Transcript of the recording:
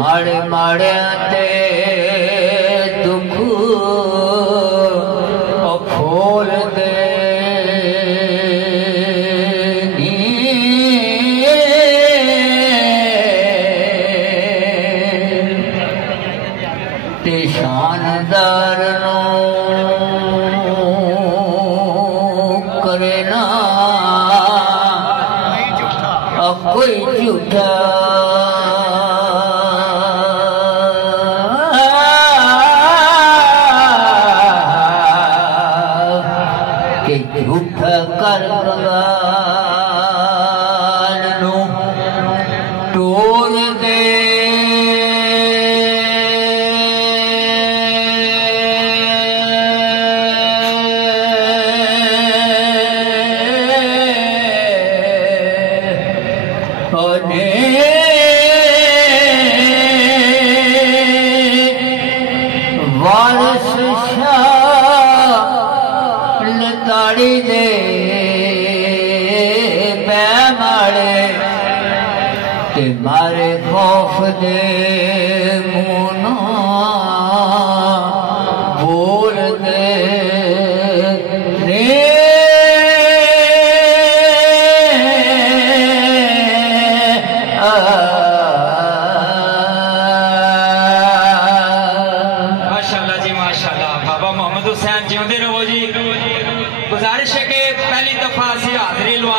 माड़े माड़े ते दुख खोल दे ते शानदार करे ना कोई झूठा के झूठा कर कंगाल नू टोल दे वारस शाह लताड़ी दे पैमाड़े ते मारे खौफ दे मुना बोल दे बाबा मोहम्मद हुसैन जिंदे रहो जी। गुजारिश है कि पहली दफा हाजिरी लवा